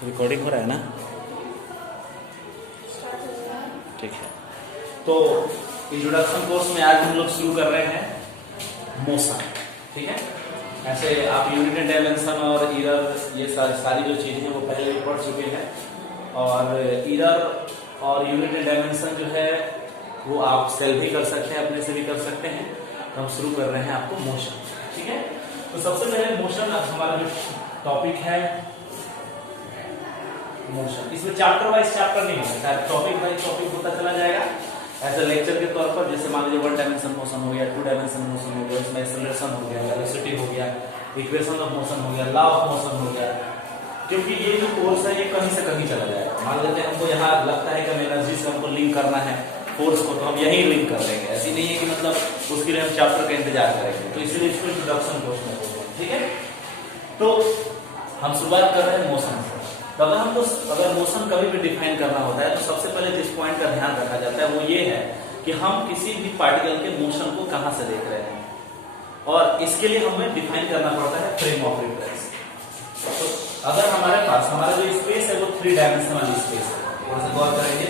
Recording हो रहा है ना? ठीक है। तो इंट्रोडक्शन कोर्स में आज हम लोग शुरू कर रहे हैं मोशन। ठीक है, ऐसे आप यूनिट एंड डायमेंशन और इरर ये सारी जो चीजें हैं वो पहले भी पढ़ चुके हैं, और इरर और यूनिट एंड डायमेंशन जो है वो आप सेल्फ भी कर सकते हैं, अपने से भी कर सकते हैं। तो हम शुरू कर रहे हैं आपको मोशन। ठीक है, तो सबसे पहले मोशन हमारा जो टॉपिक है मोशन, इसमें चैप्टर वाइज चैप्टर नहीं होगा, टॉपिक वाइज टॉपिक होता चला जाएगा ऐसे लेक्चर के तौर पर। जैसे मान लीजिए 1 डायमेंशन मोशन हो गया, 2 डायमेंशन मोशन हो गया, इसमें एक्सेलरेशन हो गया, वेलोसिटी हो गया, इक्वेशन ऑफ मोशन हो गया, लॉ ऑफ मोशन हो गया। क्योंकि ये जो कोर्स है ये कहीं से कहीं चला जाएगा। मान लेते हैं हमको यहाँ लगता है कि एनर्जी से हमको लिंक करना है फोर्स को, तो हम यही लिंक कर लेंगे। ऐसी नहीं है कि मतलब उसके लिए हम चैप्टर का इंतजार करेंगे। तो इसलिए इसको इंट्रोडक्शन कोर्स में बोलते हैं। ठीक है, तो हम शुरुआत कर रहे हैं मोशन से। तो अगर हमको अगर मोशन कभी भी डिफाइन करना होता है तो सबसे पहले जिस पॉइंट का ध्यान रखा जाता है वो ये है कि हम किसी भी पार्टिकल के मोशन को कहां से देख रहे हैं, और इसके लिए हमें डिफाइन करना पड़ता है फ्रेम ऑफ रेफरेंस। तो अगर हमारे पास हमारा जो स्पेस है वो 3 डायमेंशनल स्पेस है, थोड़ा सा गौर करेंगे।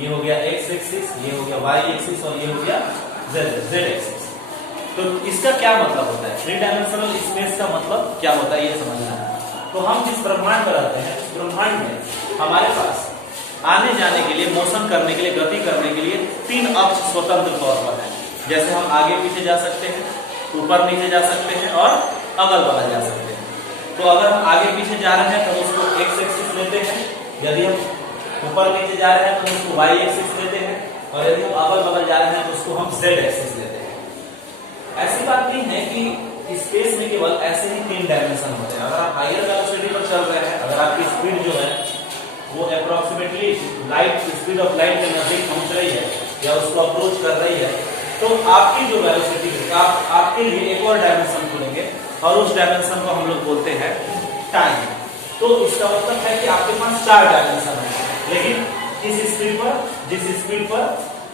ये हो गया x एक्सिस, ये हो गया y एक्सिस और ये हो गया z एक्सिस। तो इसका क्या मतलब होता है? 3 डायमेंशनल स्पेस का मतलब क्या होता है ये समझना है। तो हम जिस ब्रह्मांड पर रहते हैं उस ब्रह्मांड में हमारे पास आने जाने के लिए, मोशन करने के लिए, गति करने के लिए 3 अक्ष स्वतंत्र तौर पर है। जैसे हम आगे पीछे जा सकते हैं, ऊपर नीचे जा सकते हैं और अगल बगल जा सकते हैं। तो अगर हम आगे पीछे जा रहे हैं तो उसको x एक्सिस लेते हैं, यदि हम ऊपर नीचे जा रहे हैं तो उसको y एक्सिस लेते हैं, और यदि हम अगल बगल जा रहे हैं तो उसको हम z एक्सिस लेते हैं। ऐसी बात नहीं है कि स्पेस में केवल ऐसे ही 3 डायमेंशन होते हैं। अगर आप हायर वेलोसिटी पर चल रहे हैं, अगर आपकी स्पीड जो है वो approximately light speed of light के नजदीक पहुंच रही है या उसको अप्रोच कर रही है, तो आपकी जो वेलोसिटी है आपके लिए एक और डायमेंशन खुलेंगे, और उस डायमेंशन को हम लोग बोलते हैं टाइम। तो इसका मतलब है कि आपके पास 4 डायमेंशन है, लेकिन जिस स्पीड पर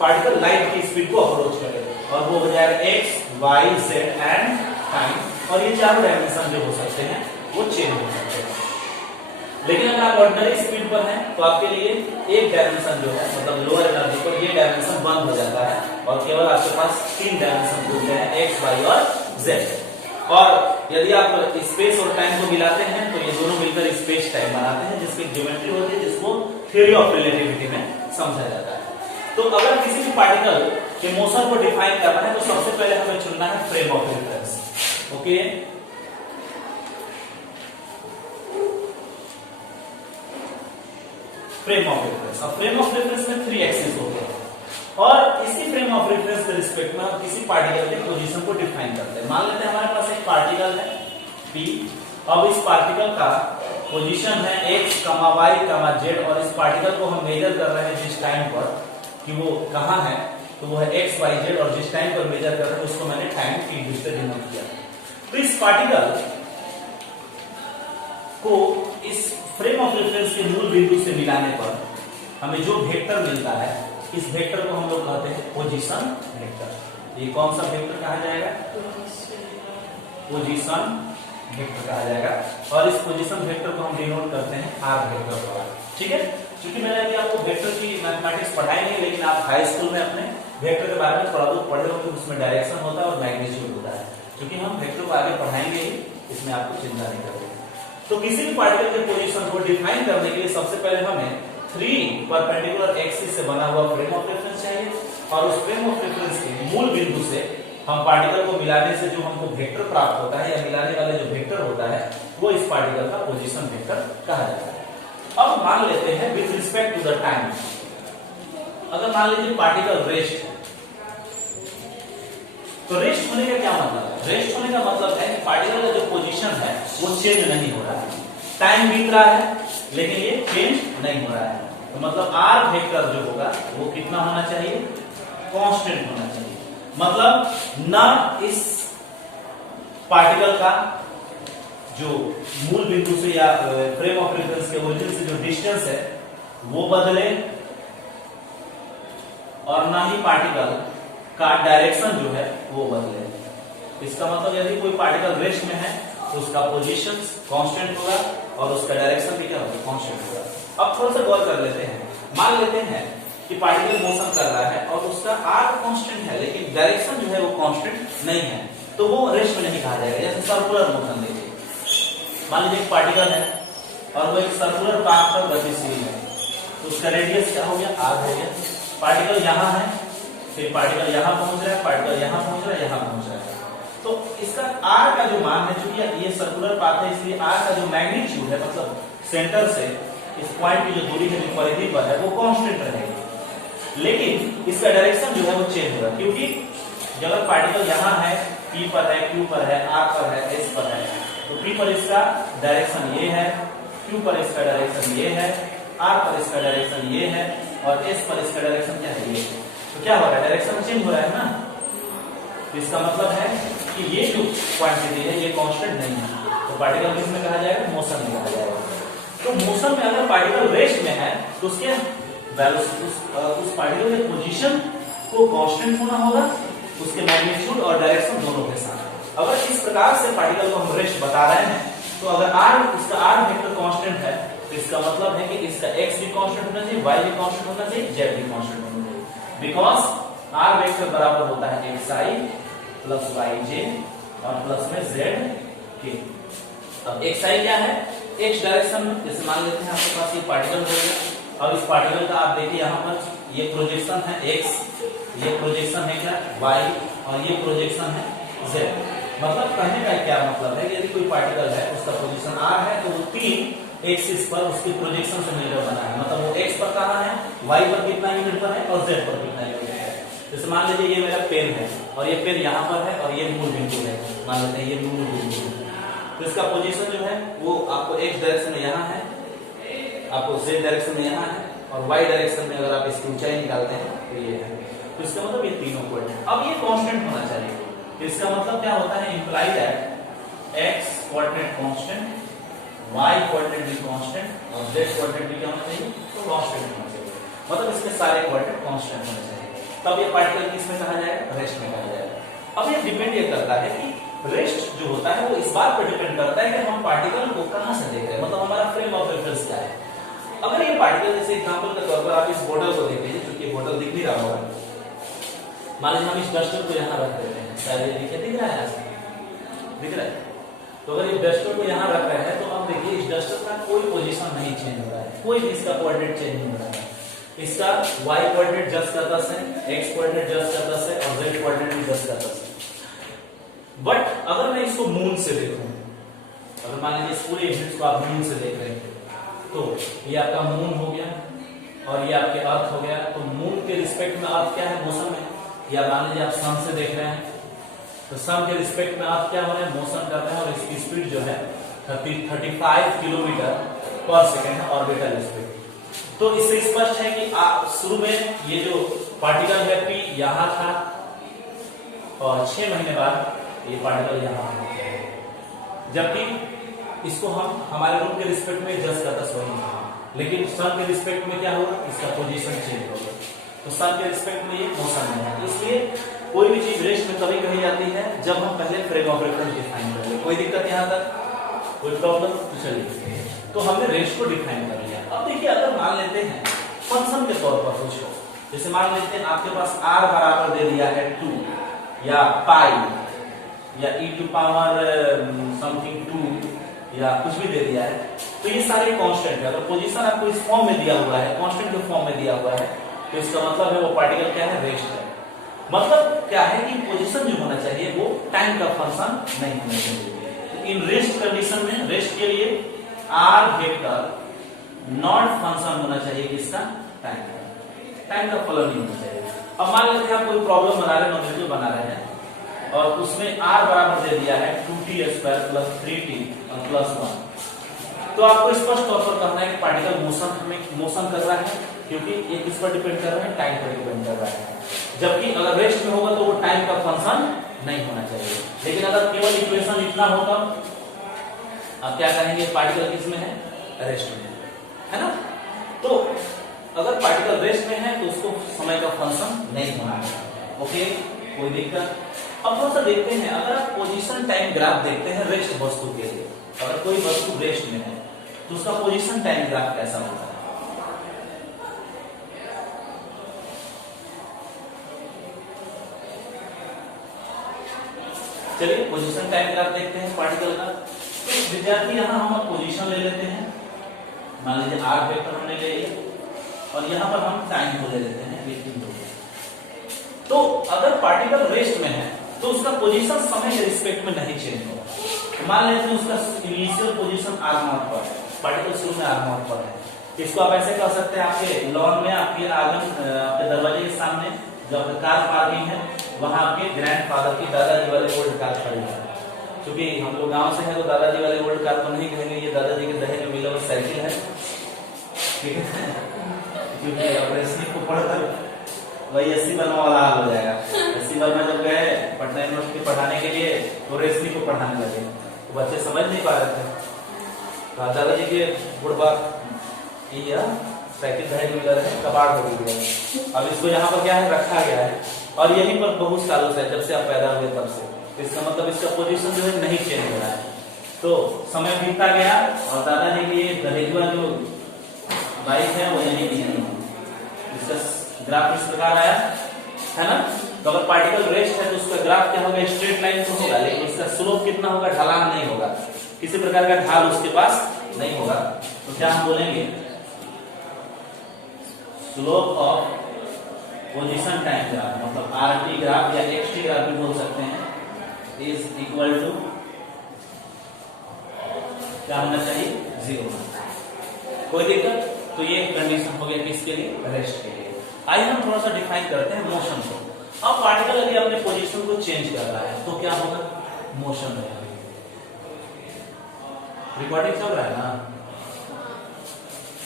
पार्टिकल लाइट की स्पीड को अप्रोच करेगा, और वो हो जाएगा x, y, z and time. और ये 4 डायमेंशन जो हो सकते हैं वो चेंज हो सकते हैं। लेकिन अगर आप ऑर्डिनरी स्पीड पर हैं तो आपके लिए एक डायमेंशन जो है मतलब लोअर एनर्जी पर ये डायमेंशन बंद हो जाता है, और केवल आपके पास 3 डायमेंशन खुलते हैं, x, y और z। और यदि आप स्पेस और टाइम को मिलाते हैं तो ये दोनों मिलकर स्पेस टाइम बनाते हैं, जिसकी ज्योमेट्री होती है, जिसको थ्योरी ऑफ रिलेटिविटी में समझा जाता है। तो अगर किसी भी पार्टिकल के मोशन को डिफाइन करना है तो सबसे पहले हमें चुनना है frame of reference. Okay, frame of reference. अब फ्रेम ऑफ रेफरेंस में 3 एक्सिस होते हैं, और इसी फ्रेम ऑफ रेफरेंस के रिस्पेक्ट में हम किसी पार्टिकल के पोजीशन को डिफाइन करते हैं। मान लेते हैं हमारे पास एक पार्टिकल है P। अब इस पार्टिकल का पोजीशन है x, y, z, और इस पार्टिकल को हम मेजर कर रहे हैं जिस टाइम पर कि वो कहां है, तो वो है x, y, z, और जिस टाइम पर मेजर कर रहे हैं उसको मैंने टाइम t से डिनोट किया। तो इस पार्टिकल को इस फ्रेम ऑफ रेफरेंस के मूल बिंदु से मिलाने पर हमें जो वेक्टर मिलता है, इस वेक्टर को हम लोग कहते हैं पोजीशन वेक्टर। ये कौन सा वेक्टर कहा जाएगा? पोजीशन वेक्टर कहा जाएगा, और इस पोजीशन वेक्टर को हम डिनोट करते हैं r वेक्टर द्वारा। ठीक है, क्योंकि मैंने अभी आपको वेक्टर की मैथमेटिक्स पढ़ाई नहीं, लेकिन आप हाई स्कूल में अपने वेक्टर के बारे में थोड़ा बहुत पढ़े होंगे। उसमें डायरेक्शन होता है और मैग्नीट्यूड होता है। क्योंकि हम वेक्टर को आगे पढ़ाएंगे ही, इसमें आपको चिंता नहीं करनी। तो किसी भी पार्टिकल के पोजीशन को डिफाइन करने के लिए सबसे पहले हमें 3 परपेंडिकुलर एक्सिस से बना हुआ फ्रेम ऑफ रेफरेंस चाहिए, और उस फ्रेम ऑफ रेफरेंस के मूल बिंदु से हम पार्टिकल को मिलाने से जो हमको वेक्टर प्राप्त होता है, या मिलाने वाला जो वेक्टर होता है, वो इस पार्टिकल का पोजीशन वेक्टर कहा जाता है। अब मान लेते हैं with respect to the time, अगर मान लीजिए पार्टिकल रेस्ट है, तो रेस्ट होने का क्या मतलब है? रेस्ट होने का मतलब है कि पार्टिकल का जो पोजीशन है वो चेंज नहीं हो रहा है। टाइम बीत रहा है लेकिन ये चेंज नहीं हो रहा है, तो मतलब r वेक्टर जो होगा वो कितना होना चाहिए? कांस्टेंट होना चाहिए। मतलब न इस पार्टिकल का जो मूल बिंदु से या फ्रेम ऑफ रेफरेंस के ओरिजिन से जो डिस्टेंस है वो बदले, और ना ही पार्टिकल का डायरेक्शन जो है वो बदले। इसका मतलब यदि कोई पार्टिकल रेस्ट में है तो उसका पोजीशन कांस्टेंट होगा और उसका डायरेक्शन भी क्या होगा, कांस्टेंट होगा। अब थोड़ा सा गौर कर लेते हैं, मान लेते हैं कि पार्टिकल मोशन कर रहा है और उसका आर कांस्टेंट है लेकिन डायरेक्शन जो है वो कांस्टेंट नहीं है, तो वो रेस्ट में नहीं कहा जाएगा। जैसे सर्कुलर मोशन देखिए, मान लीजिए एक पार्टिकल है और वो एक सर्कुलर पाथ पर गतिशील है, तो उसका रेडियस क्या हो गया, आर हो गया। पार्टिकल यहाँ है, फिर पार्टिकल यहाँ पहुंच रहा है, पार्टिकल यहाँ पहुंच रहा है, यहाँ पहुंच रहा है, तो इसका आर का जो मान है, चूंकि ये सर्कुलर पाथ है इसलिए आर का जो मैग्नीट्यूड है, मतलब सेंटर से इस पॉइंट की जो दूरी है जो परिधि पर है वो कांस्टेंट रहेगी, लेकिन इसका डायरेक्शन जो है वो चेंज होगा, क्योंकि जब पार्टिकल यहाँ है, P पर है, Q पर है, R पर है, S पर है, तो P पर इसका डायरेक्शन ये है, Q पर इसका डायरेक्शन ये है, R पर इसका डायरेक्शन ये है और S पर इसका डायरेक्शन क्या है, ये। तो क्या हो रहा है, डायरेक्शन चेंज हो रहा है ना, तो इसका मतलब है कि ये जो क्वांटिटी है ये कांस्टेंट नहीं है, तो पार्टिकल किसमें कहा जाएगा, मोशन में कहा जाएगा। तो मोशन में अगर पार्टिकल रेस्ट में है तो उसके उस पार्टिकल के पोजीशन को कांस्टेंट होना होगा, उसके मैग्नीट्यूड और डायरेक्शन दोनों के साथ। अगर इस प्रकार से पार्टिकल को हम रेस्ट बता रहे हैं, तो अगर इसका r वेक्टर कांस्टेंट है तो इसका मतलब है कि इसका x भी कांस्टेंट होना चाहिए, y भी कांस्टेंट होना चाहिए, z भी कांस्टेंट होना चाहिए, बिकॉज r वेक्टर बराबर होता है xi प्लस yj और प्लस में zk। अब xi क्या है, x डायरेक्शन में, जैसे मान लेते हैं आपके पास ये पार्टिकल हो गया, अब इस पार्टिकल का आप देखिए यहाँ पर ये प्रोजेक्शन है x, ये प्रोजेक्शन है क्या y और ये प्रोजेक्शन है z। मतलब कहने का क्या मतलब है कि यदि कोई पार्टिकल है उसका पोजीशन r है तो वो 3 एक्सिस पर उसकी प्रोजेक्शन से मिलकर बना है, मतलब वो x पर कहां है, y पर कितना यूनिट पर है और z पर कितना यूनिट है। जैसे मान लीजिए ये मेरा पेन है और ये पेन यहाँ पर है और ये मूल बिंदु है, मान लेते हैं ये मूल बिंदु है, तो इसका पोजीशन जो है वो आपको x डायरेक्शन में यहाँ है, आपको z डायरेक्शन में यहाँ है और y डायरेक्शन में अगर आप इसकी ऊंचाई निकालते हैं तो ये है, तो इसका मतलब ये तीनों कोऑर्डिनेट। अब ये कांस्टेंट होना चाहिए, तो इसका मतलब क्या होता है, imply that x coordinate constant, y coordinate भी कांस्टेंट और z कोऑर्डिनेट भी क्या होना चाहिए, तो कांस्टेंट होना चाहिए, मतलब इसके सारे कोऑर्डिनेट कांस्टेंट होने चाहिए, तब ये पार्टिकल किसमें कहा जाएगा, रेस्ट में कहा जाएगा। अब ये डिपेंड ये करता है कि रेस्ट जो होता है वो इस बात पर डिपेंड करता है कि हम पार्टिकल को कहां से देख रहे हैं, मतलब हमारा फ्रेम ऑफ रेफरेंस क्या है। अगर ये पार्टिकल जैसे एग्जांपल के तौर पर आप इस बोतल को देख लीजिए, क्योंकि बोतल दिख नहीं रहा होगा, मान लीजिए हम इस डस्टर को यहाँ रख देते हैं, शायद ये दिख रहा है, दिख रहा है, तो अगर इस डस्टर को यहाँ रख रहे हैं तो अब देखिए इस डस्टर का कोई पोजीशन नहीं चेंज हो रहा है, कोई भी इसका कोऑर्डिनेट चेंज नहीं हो रहा है, इसका y कोऑर्डिनेट जस्ट का 10 है, x कोऑर्डिनेट जस्ट का 10 है और z कोऑर्डिनेट भी जस्ट का 10 है। बट अगर मैं इसको मून से देखूं, अगर मान लीजिए इस पूरे इमेज को आप मून से देख रहे हैं, तो ये आपका मून हो गया और ये आपके अर्थ हो गया, तो मून के रिस्पेक्ट में अर्थ क्या है, मोशन में, या मान लीजिए आप सन से देख रहे हैं तो सन के रिस्पेक्ट में अर्थ क्या हो रहा है, मोशन कर रहे हैं और इसकी स्पीड जो है 35 किलोमीटर पर सेकेंड है, ऑर्बिटल स्पीड। तो इससे स्पष्ट है कि शुरू में ये जो पार्टिकल है P यहाँ था और 6 महीने बाद ये पार्टिकल यहाँ है, जबकि इसको हम हमारे रूम के रिस्पेक्ट में जस्ट करता वही था, लेकिन सन के रिस्पेक्ट में क्या होगा, इसका पोजीशन चेंज होगा, तो सन के रिस्पेक्ट में ये मोशन में है। इसलिए कोई भी चीज रेस्ट में तभी कही जाती है जब हम पहले फ्रेम ऑफ रेफरेंस डिफाइन कर ले। कोई दिक्कत यहाँ तक, कोई प्रॉब्लम, तो चलिए, तो हमने रेस्ट को डिफाइन कर लिया। अब देखिए अगर मान लेते हैं फंक्शन के तौर पर कुछ हो, जैसे मान लेते हैं आपके पास r बराबर दे दिया है 2 या पाई या e टू पावर समथिंग 2 या कुछ भी दे दिया है, तो ये सारे कांस्टेंट है। अगर पोजीशन आपको इस फॉर्म में दिया हुआ है, कांस्टेंट के फॉर्म में दिया हुआ है, तो इसका मतलब है वो पार्टिकल क्या है, रेस्ट है। मतलब क्या है कि पोजीशन जो होना चाहिए वो टाइम का फंक्शन नहीं होना चाहिए। तो इन रेस्ट कंडीशन में, रेस्ट के लिए r वेक्टर नॉट फंक्शन होना चाहिए किसका, टाइम का, टाइम का फलन नहीं होना चाहिए। अब मान लेते हैं आप कोई प्रॉब्लम बना रहे हैं, नॉमिनल बना रहे हैं और उसमें r बराबर दे दिया है 2t² प्लस 3t और प्लस 1, तो आपको स्पष्ट तौर पर कहना है कि पार्टिकल मोशन कर रहा है, क्योंकि ये किस पर डिपेंड कर रहा है, टाइम पर डिपेंड कर रहा है। जबकि अगर रेस्ट में होगा तो वो टाइम का फंक्शन नहीं होना चाहिए। लेकिन अगर केवल इक्वेशन इतना हो तब आप क्या कहेंगे, पार्टिकल किस में है, रेस्ट में है ना। तो अगर पार्टिकल रेस्ट में है तो उसको समय का फंक्शन नहीं होना है। ओके, कोई दिक्कत। अब थोड़ा सा देखते हैं, अगर आप पोजीशन टाइम ग्राफ देखते हैं रेस्ट वस्तु के लिए, अगर कोई वस्तु रेस्ट में है तो उसका पोजीशन टाइम ग्राफ कैसा होता है। चलिए पोजीशन टाइम ग्राफ देखते हैं पार्टिकल का। तो विद्यार्थी यहाँ हम पोजीशन ले लेते हैं, मान लीजिए आर वेक्टर हमने ले लिया और यहाँ पर हम टाइम को ले लेते हैं 18 को। तो अगर पार्टिकल रेस्ट में है तो उसका पोजीशन समय के रिस्पेक्ट में नहीं चेंज होगा। मान लेते हैं उसका इनिशियल पोजीशन r0 पर है, पार्टिकल शुरू में r0 पर है। इसको आप ऐसे कह सकते हैं, आपके लॉन में आपके आंगन आपके दरवाजे के सामने जो आपका कार पार्किंग है वहां आपके ग्रैंडफादर की दादाजी वाले ओल्ड कार खड़ी है। क्योंकि हम लोग गांव से हैं तो दादाजी वाले ओल्ड कार तो नहीं कहेंगे, ये दादाजी के दहेज में मिला हुआ साइकिल है, ठीक है। क्योंकि रेशमी को पढ़कर वही 80 वर्मा वाला हाल हो जाएगा। 80 वर्मा जब गए पटना यूनिवर्सिटी पढ़ाने के लिए तो रेशमी को पढ़ाने लगे, तो बच्चे समझ नहीं पा रहे थे। दादाजी के बुढ़बा ये साइकिल दहेज में मिला रहे कबाड़ हो गया। अब इसको यहाँ पर क्या है रखा गया है और यहीं पर बहुत सालों से जब से आप पैदा हुए तब से, इसका मतलब इसका पोजीशन जो है नहीं चेंज हो रहा है। तो समय बीतता गया और दादाजी की दहेजुआ जो बाइक है वो यहीं की नहीं, इसका ग्राफ इस प्रकार आया है ना। तो अगर पार्टिकल रेस्ट है तो उसका ग्राफ क्या होगा, स्ट्रेट लाइन तो होगा, लेकिन इसका स्लोप कितना होगा, ढलान नहीं होगा, किसी प्रकार का ढाल उसके पास नहीं होगा। तो क्या हम बोलेंगे, slope of position time graph मतलब आरटी ग्राफ या एक्सटी ग्राफ भी बोल सकते हैं, इज इक्वल टू क्या होना चाहिए, 0। कोई दिक्कत। तो ये कंडीशन हो गया किसके लिए, रेस्ट के लिए। आइए हम थोड़ा सा डिफाइन करते हैं मोशन को। अब पार्टिकल यदि अपने पोजीशन को चेंज कर रहा है तो क्या होगा, मोशन रहेगा। रिकॉर्डिंग चल रहा है ना।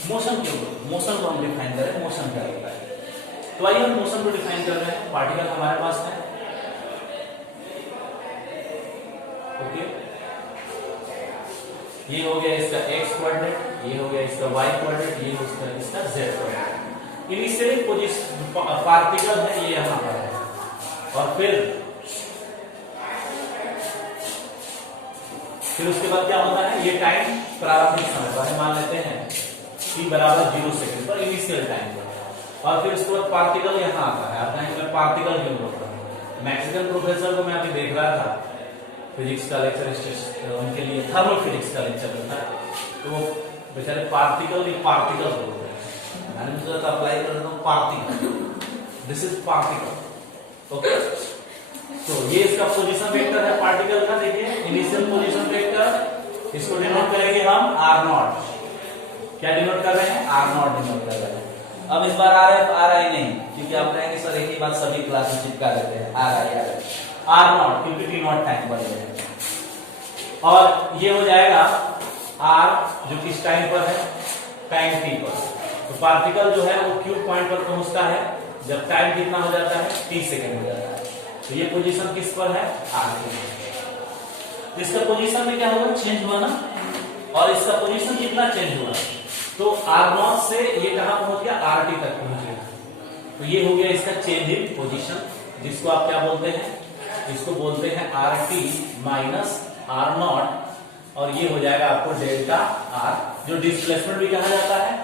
मोशन क्यों, मोशन को हम डिफाइन करें, मोशन क्या होता है। तो आइए हम मोशन को डिफाइन कर रहे हैं। पार्टिकल हमारे पास है, ओके, ये हो गया इसका x कोऑर्डिनेट, ये हो गया इसका y कोऑर्डिनेट, ये हो गया इसका z coordinate. Initially position particle है ये यहां पर है और फिर उसके बाद क्या होता है, ये टाइम प्रारंभिक समय पर है, मान लेते हैं t बराबर 0 सेकंड पर इनिशियल टाइम पर, और फिर उसके बाद पार्टिकल यहाँ आता है। आप कहेंगे पार्टिकल क्यों बोलता हूँ, मैक्सिकन प्रोफेसर को मैं अभी देख रहा था, फिजिक्स का लेक्चर उनके लिए थर्मल फिजिक्स का लेक्चर था, तो वो बेचारे पार्टिकल बोल रहे हैं, मैंने सोचा अप्लाई कर रहा हूँ particle, this is particle, okay. तो ये इसका पोजीशन वेक्टर है पार्टिकल का, देखिए इनिशियल पोजीशन वेक्टर, इसको डिनोट करेंगे हम r0। क्या डिनोट कर रहे हैं, r0 डिनोट कर रहे हैं। अब इस बार आ रहा ही नहीं, क्योंकि आप कहेंगे सर एक ही बात सभी क्लास में चिपका देते हैं, आ रहा है r0 क्योंकि t0 टाइम पर है, और ये हो जाएगा r जो किस टाइम पर है, टाइम t पर। तो पार्टिकल जो है वो क्यू पॉइंट पर पहुंचता है जब टाइम कितना हो जाता है, t सेकेंड हो जाता है। तो ये पोजीशन किस पर है, r पर। इसका पोजीशन में क्या होगा, चेंज हुआ ना, और इसका पोजीशन कितना चेंज हुआ, तो r0 से ये कहां पहुंच गया, rt तक पहुंच गया। तो ये हो गया इसका चेंज इन पोजीशन, जिसको आप क्या बोलते हैं, इसको बोलते हैं rt माइनस r0, और ये हो जाएगा आपको डेल्टा r, जो डिस्प्लेसमेंट भी कहा जाता है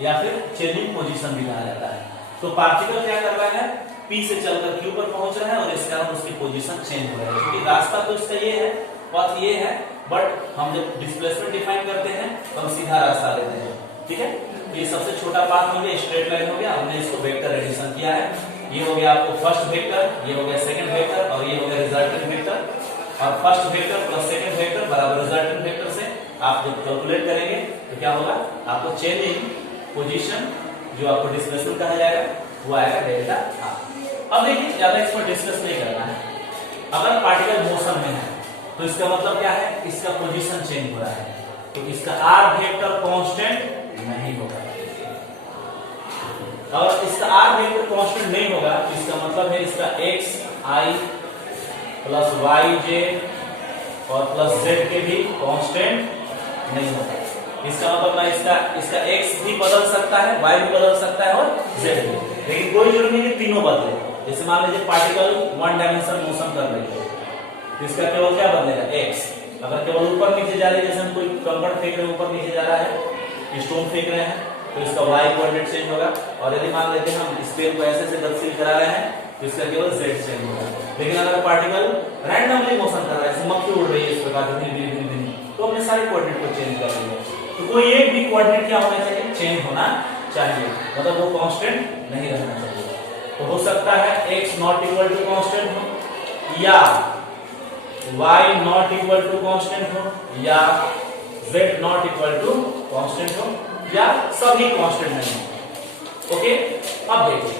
या फिर चेंज इन पोजीशन भी कहा जाता है। तो पार्टिकल क्या कर रहा है, p से चलकर q पर पहुंच रहा है और इस कारण उसकी पोजीशन चेंज हो रहा है, क्योंकि रास्ता तो इसका ये है, पथ ये है, बट हम जब डिस्प्लेसमेंट डिफाइन करते हैं तो हम सीधा रास्ता लेते हैं, ठीक है। ये सबसे छोटा पाथ हो गया, स्ट्रेट लाइन हो गया, हमने इसको वेक्टर एडिशन किया है। ये हो गया आपको फर्स्ट वेक्टर, ये हो गया सेकंड वेक्टर, और ये हो गया रिजल्टेंट वेक्टर, और first vector plus second vector बराबर रिजल्टेंट वेक्टर से आप जब कैलकुलेट करेंगे तो क्या होगा, आपको चेंज इन पोजीशन जो आपको डिस्प्लेसमेंट कहा जाएगा वो आएगा डेल्टा r। अब देखिए ज्यादा इस पर डिस्कस नहीं करना है। अगर पार्टिकल मोशन में है तो इसका मतलब क्या है, इसका पोजीशन चेंज हो रहा है, तो इसका r वेक्टर कांस्टेंट नहीं होगा, और इसका r वेक्टर कांस्टेंट नहीं होगा तो इसका मतलब है इसका x i plus y j और प्लस z के भी कांस्टेंट नहीं होगा। इसका मतलब ना इसका x भी बदल सकता है, y भी बदल सकता है और z भी, लेकिन कोई जरूरी नहीं कि तीनों बदले। जैसे मान लीजिए पार्टिकल वन डायमेंशन मोशन कर रही है, तो इसका केवल क्या बदलेगा, एक्स। अगर केवल ऊपर नीचे जा रही है, जैसे हम कोई कंकड़ फेंक रहे हैं ऊपर नीचे जा रहा है, स्टोन फेंक रहे हैं, तो इसका वाई कोऑर्डिनेट चेंज होगा। और यदि मान लेते हैं हम इस पेन को ऐसे से गतिशील करा रहे हैं, तो इसका केवल जेड चेंज होगा। लेकिन अगर पार्टिकल रैंडमली मोशन कर रहा है, जैसे मक्खी उड़ रही है इस प्रकार धीरे धीरे धीरे, तो अपने सारे कोऑर्डिनेट को चेंज कर रही है। तो कोई एक भी कोऑर्डिनेट क्या होना चाहिए, चेंज होना चाहिए, मतलब वो कांस्टेंट नहीं रहना चाहिए। तो हो सकता है x not equal to constant हो, या y not equal to constant हो, या z not equal to constant हो, या सभी कांस्टेंट नहीं हो। ओके, अब देखिए,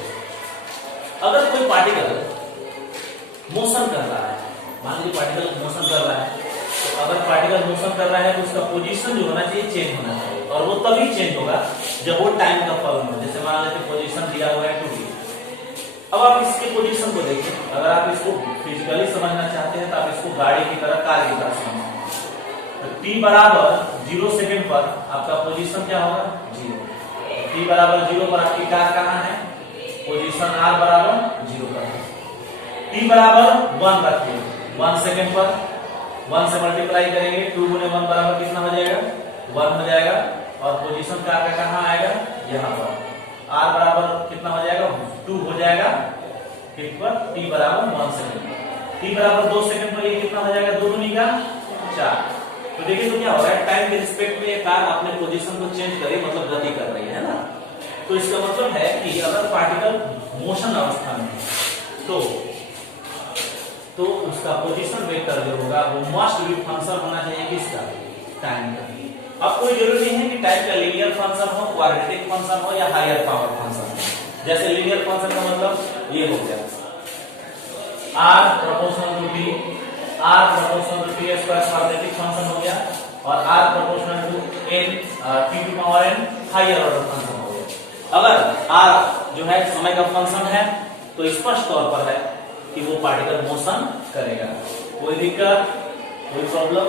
अगर कोई पार्टिकल मोशन कर रहा है, मान लीजिए पार्टिकल मोशन कर रहा है, तो अगर पार्टिकल मोशन कर रहा है तो उसका पोजीशन जो होना चाहिए चेंज होना चाहिए, और वो तभी चेंज होगा जब वो टाइम का फलन हो। जैसे मान लेते पोजीशन दिया हुआ है 2t, अब आप इसके पोजीशन को देखिए, अगर आप इसको फिजिकली समझना चाहते हैं तो आप इसको गाड़ी की तरह, कार की तरह समझें। तो t बराबर 0 सेकंड पर आपका पोजीशन क्या होगा, 0। t बराबर 0 पर आपकी कार कहाँ है, पोजीशन r बराबर 0 पर है। t बराबर 1 रखिए, 1 सेकंड पर 1 से मल्टीप्लाई करेंगे, 2 गुने 1 बराबर कितना हो जाएगा, 1 हो जाएगा। और पोजीशन कार का कहाँ आएगा, यहाँ पर। r बराबर कितना हो जाएगा, 2 हो जाएगा, किस पर, t बराबर 1 सेकंड। t बराबर 2 सेकंड पर ये कितना हो जाएगा, 2 दूनी का 4। तो देखिए तो क्या हो रहा है, टाइम के रिस्पेक्ट में ये कार अपने पोजीशन को चेंज करे, मतलब गति कर रही है ना। तो इसका मतलब है कि अगर पार्टिकल मोशन अवस्था में है तो उसका पोजीशन वेक्टर जो होगा वो मस्ट बी फंक्शन होना चाहिए किसका, टाइम का। अब कोई जरूरी नहीं है कि टाइम का लीनियर फंक्शन हो, क्वाड्रेटिक फंक्शन हो, या हायर पावर फंक्शन हो। जैसे लीनियर फंक्शन का मतलब ये हो गया r proportional to t, r proportional to t square quadratic function हो गया, और r proportional to n t to power n higher order function हो गया। अगर r जो है समय का फंक्शन है तो स्पष्ट तौर पर है कि वो पार्टिकल मोशन करेगा। कोई दिक्कत, कोई प्रॉब्लम?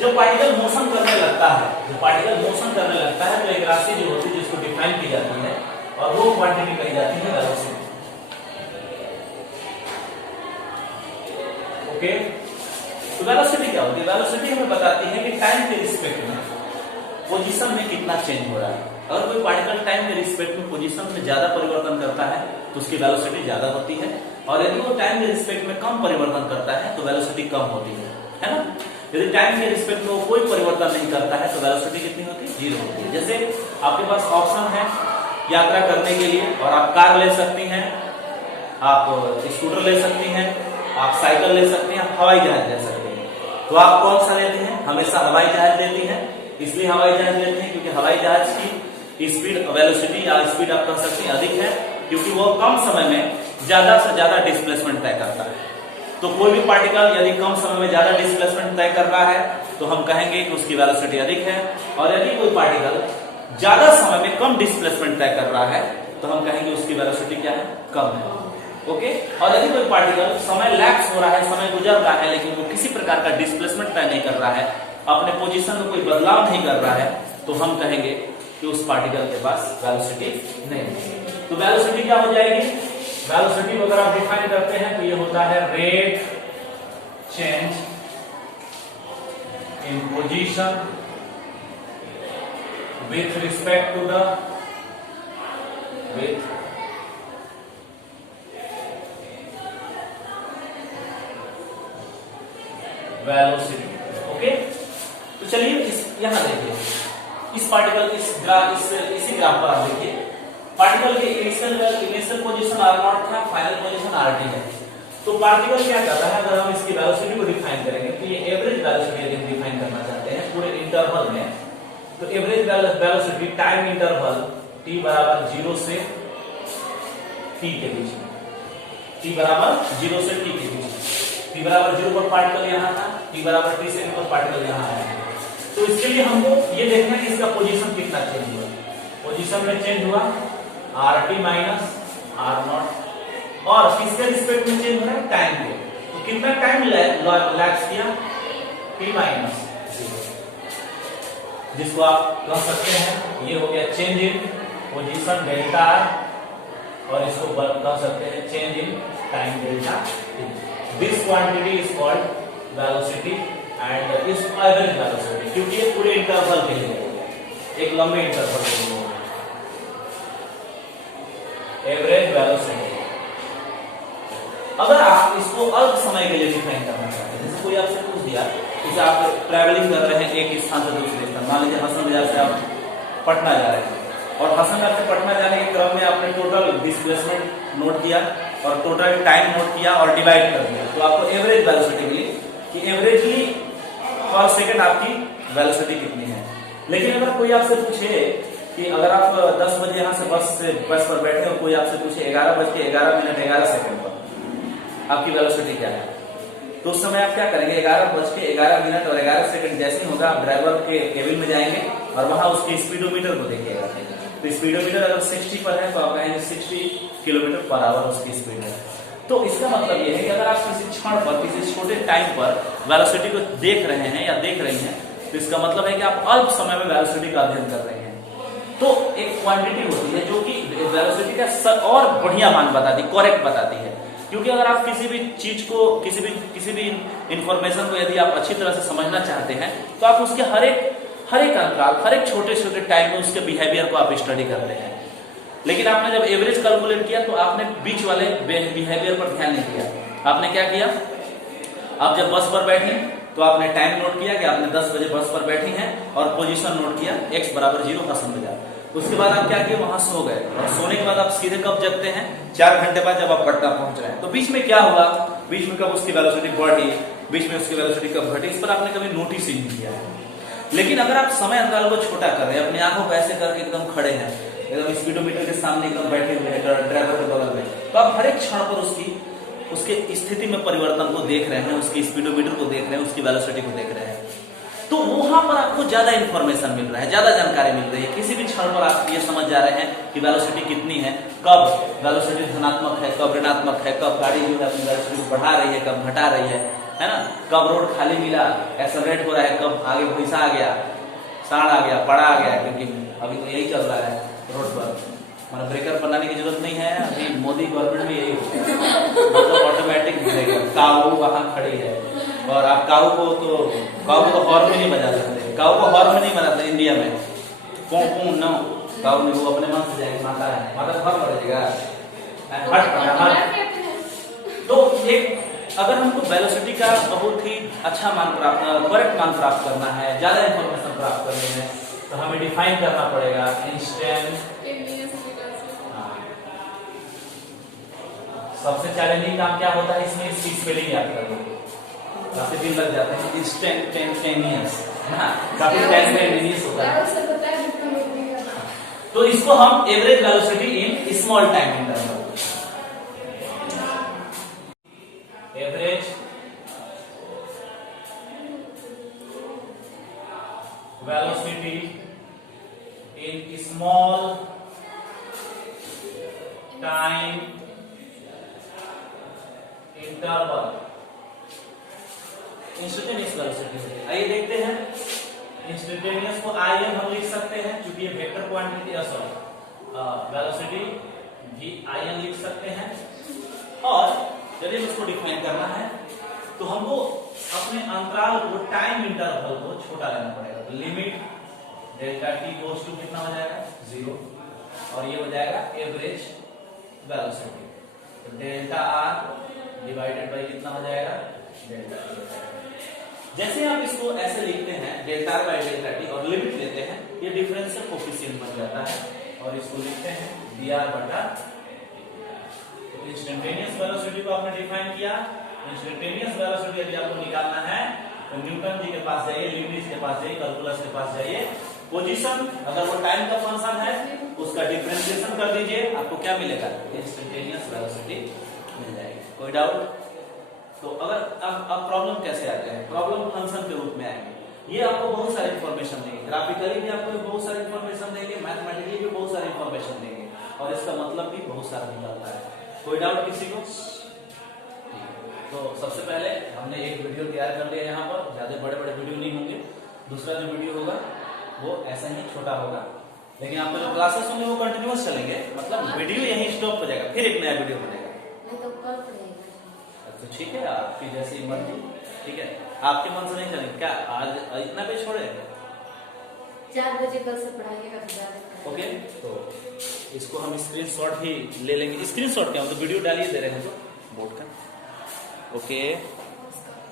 जब पार्टिकल मोशन करने लगता है, तो एक राशि जो होती है जिसको डिफाइन की जाती है, और वो क्वांटिटी कही जाती है वेलोसिटी। ओके, तो वेलोसिटी क्या होती है, वेलोसिटी हमें बताती है कि टाइम के रिस्पेक्ट में पोजीशन में कितना चेंज हो रहा है। अगर कोई पार्टिकल टाइम के रिस्पेक्ट में पोजीशन में ज्यादा परिवर्तन करता है तो उसकी वेलोसिटी ज्यादा होती है, और यदि वो टाइम के रिस्पेक्ट में कम परिवर्तन करता है तो वेलोसिटी कम होती है ना। यदि टाइम के रिस्पेक्ट में वो कोई परिवर्तन नहीं करता है तो वेलोसिटी कितनी होती है, 0 होती है। जैसे आपके पास ऑप्शन है यात्रा करने के लिए, और आप कार ले सकती हैं, आप स्कूटर ले सकती हैं, आप साइकिल ले सकती हैं, आप हवाई जहाज ले सकती हैं। तो आप कौन सा लेती हैं, हमेशा हवाई जहाज लेती हैं। इसलिए हवाई जहाज लेते हैं क्योंकि हवाई जहाज की स्पीड, वेलोसिटी या स्पीड आप कह सकते हैं अधिक है, क्योंकि वो कम समय में ज्यादा से ज्यादा डिस्प्लेसमेंट तय करता है। तो कोई भी पार्टिकल यदि कम समय में ज्यादा डिस्प्लेसमेंट तय कर रहा है तो हम कहेंगे कि उसकी वेलोसिटी अधिक है, और यदि कोई पार्टिकल ज्यादा समय में कम डिस्प्लेसमेंट तय कर रहा है तो हम कहेंगे उसकी वेलोसिटी क्या है, कम है। ओके, और यदि कोई पार्टिकल समय लैप्स हो रहा है, समय गुजर रहा है, लेकिन वो किसी प्रकार का डिस्प्लेसमेंट तय नहीं कर रहा है, अपने पोजीशन में कोई बदलाव नहीं कर रहा है, तो हम कहेंगे कि उस पार्टिकल के पास वेलोसिटी नहीं है। तो वेलोसिटी क्या हो जाएगी, वेलोसिटी को अगर आप डिफाइन करते हैं तो ये होता है rate change in position with respect to the velocity. Okay, तो चलिए यहां देखिए, इस पार्टिकल इसी ग्राफ पर आप देखिए, पार्टिकल के इनिशियल पोजीशन r0 था, फाइनल पोजीशन rt है। तो पार्टिकल क्या कर रहा है, अगर हम इसकी वेलोसिटी को डिफाइन करेंगे तो ये एवरेज वेलोसिटी यदि हम डिफाइन करना चाहते हैं पूरे इंटरवल में, तो average velocity time interval t बराबर 0 से t के बीच में, t बराबर 0 से t के बीच में, t बराबर 0 पर पार्टिकल यहाँ था, t बराबर t सेकंड पर पार्टिकल यहाँ आया। तो इसके लिए हमको ये देखना है कि इसका पोजीशन कितना चेंज हुआ। पोजीशन में चेंज हुआ rt माइनस r0, और किसके रिस्पेक्ट में चेंज हो रहा है, टाइम के। तो कितना टाइम लैप्स किया, t माइनस 0, जिसको आप कह सकते हैं ये हो गया change in position delta r, और इसको कह सकते हैं change in time delta T. This quantity is called velocity and इस एवरेज वेलोसिटी, क्योंकि ये पूरे इंटरवल के लिए एक लंबे इंटरवल के लिए एवरेज वेलोसिटी। अगर आप इसको अल्प समय के लिए डिफाइन करना चाहते हैं, जैसे कोई आपसे पूछ दिया कि आप ट्रैवलिंग कर रहे हैं एक स्थान से दूसरे स्थान, मान लीजिए हसन बाजार से आप पटना जा रहे हैं और हसन बाजार से पटना जाने के क्रम में आपने टोटल डिस्प्लेसमेंट नोट किया और टोटल टाइम नोट किया और डिवाइड कर दिया, तो आपको एवरेज वेलोसिटी मिली कि एवरेजली पर सेकंड आपकी वेलोसिटी कितनी है। लेकिन अगर कोई आपसे पूछे कि अगर आप 10 बजे यहाँ से बस पर बैठे हो, कोई आपसे पूछे 11:11 पर आपकी वेलोसिटी क्या है, तो उस समय आप क्या करेंगे, 11:11 और 11 सेकंड जैसे ही होगा आप ड्राइवर के केबिन में जाएंगे और वहां उसके स्पीडोमीटर को देखिएगा। तो स्पीडोमीटर अगर 60 पर है तो आप कहेंगे 60 किलोमीटर पर आवर उसकी स्पीड है। तो इसका मतलब ये है कि अगर आप किसी क्षण पर, किसी छोटे टाइम पर वेलोसिटी को देख रहे हैं या देख रही हैं, तो इसका मतलब है कि आप अल्प समय में वेलोसिटी का अध्ययन कर रहे हैं। तो एक क्वांटिटी होती है जो कि वेलोसिटी का और बढ़िया मान बताती, करेक्ट बताती है। क्योंकि अगर आप किसी भी चीज को, किसी भी इंफॉर्मेशन को यदि आप अच्छी तरह से समझना चाहते हैं तो आप उसके हर एक अंतराल, हर एक छोटे छोटे टाइम में उसके बिहेवियर को आप स्टडी करते हैं। लेकिन आपने जब एवरेज कैलकुलेट किया तो आपने बीच वाले बिहेवियर पर ध्यान नहीं दिया। आपने क्या किया, आप जब बस पर बैठी तो आपने टाइम नोट किया कि आपने 10 बजे बस पर बैठी हैं और पोजीशन नोट किया x = 0 हसन बाजार। उसके बाद आप क्या किए, वहां सो गए और सोने के बाद आप सीधे कब जगते हैं, 4 घंटे बाद जब आप पटना पहुंच रहे हैं। तो बीच में क्या हुआ, बीच में कब उसकी वेलोसिटी बढ़ी, बीच में उसकी वेलोसिटी कब घटी, इस पर आपने कभी नोटिस ही नहीं किया है। लेकिन अगर आप समय अंतराल को छोटा कर रहे हैं, अपनी आंखों को ऐसे करके एकदम खड़े हैं, एकदम स्पीडोमीटर के सामने एकदम बैठे हुए हैं ड्राइवर के बगल में, तो आप हर एक क्षण पर उसके स्थिति में परिवर्तन को देख रहे हैं, उसकी स्पीडोमीटर को देख रहे हैं, उसकी वेलोसिटी को देख रहे हैं। तो वहां पर आपको ज्यादा इंफॉर्मेशन मिल रहा है, ज्यादा जानकारी मिल रही है। किसी भी क्षण पर आप ये समझ जा रहे हैं कि वेलोसिटी कितनी है, कब वेलोसिटी धनात्मक है, कब ऋणात्मक है, कब गाड़ी जो है अपनी वेलोसिटी को बढ़ा रही है, कब घटा रही है ना, कब रोड खाली मिला, एक्सेलरेट हो रहा है, कब आगे भैंसा आ गया, सांड आ गया, पड़ा आ गया, क्योंकि अभी तो यही चल रहा है रोड पर। मतलब ब्रेकर बनाने की जरूरत नहीं है, अभी मोदी गवर्नमेंट में यही होता है, मतलब ऑटोमेटिक ब्रेकर। काऊ वहां खड़ी है और आप काऊ को तो हॉर्न में नहीं बजा सकते, काऊ को हॉर्न में नहीं बजाते इंडिया में, पू पू नो, काऊ ने वो अपने मन से जाएगी, माता है, माता तो हट पड़ेगा, हट। तो एक अगर हमको वेलोसिटी का बहुत ही अच्छा मान प्राप्त, करेक्ट मान प्राप्त करना है, ज्यादा इंफॉर्मेशन प्राप्त करनी है, तो हमें डिफाइन करना पड़ेगा इंस्टेंटेनियस। सबसे चैलेंजिंग काम क्या होता है इसमें, इसकी स्पेलिंग याद कर लो, काफी दिन लग जाते हैं। इंस्टेंटेनियस, काफी टेंटेनियस होता है। तो इसको हम average velocity in small time interval, average velocity in small time interval, instantaneous velocity. आइए देखते हैं, इंस्टेंटेनियस को IM हम लिख सकते हैं, क्योंकि ये वेक्टर क्वांटिटी वेलोसिटी भी IM लिख सकते हैं। और यदि इसको डिफाइन करना है तो हमको अपने अंतराल को, टाइम इंटरवल को छोटा लेना पड़ेगा। तो limit delta T goes to कितना हो जाएगा, 0, और ये हो जाएगा एवरेज वेलोसिटी। तो डेल्टा आर डिवाइडेड बाई कितना हो जाएगा, डेल्टा टी। जैसे आप इसको ऐसे लिखते हैं delta R by delta T और लिमिट लेते हैं, ये डिफरेंशियल कोफिशिएंट बन जाता है और इसको लिखते हैं dr/t। इंस्टेंटेनियस वेलोसिटी को आपने डिफाइन किया। इंस्टेंटेनियस वेलोसिटी यदि आपको निकालना है तो न्यूटन जी के पास जाइए, लीबनिज के पास जाइए, कैलकुलस के पास जाइए। पोजीशन अगर वो टाइम का फंक्शन है उसका डिफरेंशिएशन कर दीजिए, आपको क्या मिलेगा, इंस्टेंटेनियस वेलोसिटी मिल जाएगी। कोई डाउट? तो अगर अब प्रॉब्लम कैसे आते हैं, प्रॉब्लम फंक्शन के रूप में आएंगे। ये आपको बहुत सारी इंफॉर्मेशन देंगे, ग्राफिकली भी आपको बहुत सारी इंफॉर्मेशन देंगे, मैथमेटिकली भी बहुत सारी इंफॉर्मेशन देंगे और इसका मतलब भी बहुत सारा निकलता है। कोई डाउट किसी को? तो सबसे पहले हमने एक वीडियो तैयार कर लिया, यहाँ पर ज्यादा बड़े बड़े वीडियो नहीं होंगे। दूसरा जो वीडियो होगा वो ऐसा ही छोटा होगा, लेकिन आपके जो क्लासेस होंगे वो कंटिन्यूअस चलेंगे, मतलब वीडियो यहीं स्टॉप हो जाएगा, फिर एक नया वीडियो बनेगा। नहीं तो कल पढ़ेगा। तो ठीक है, आपकी जैसी मर्जी। ठीक है, आपके मन से नहीं चलेंगे क्या? आज इतना भी छोड़ेंगे? 4 बजे कल से पढ़ाइएगा तो ज्यादा। ओके, तो इसको हम स्क्रीनशॉट ही ले लेंगे। स्क्रीनशॉट क्या, हम तो वीडियो डालिए दे रहे हैं तो बोर्ड का। ओके।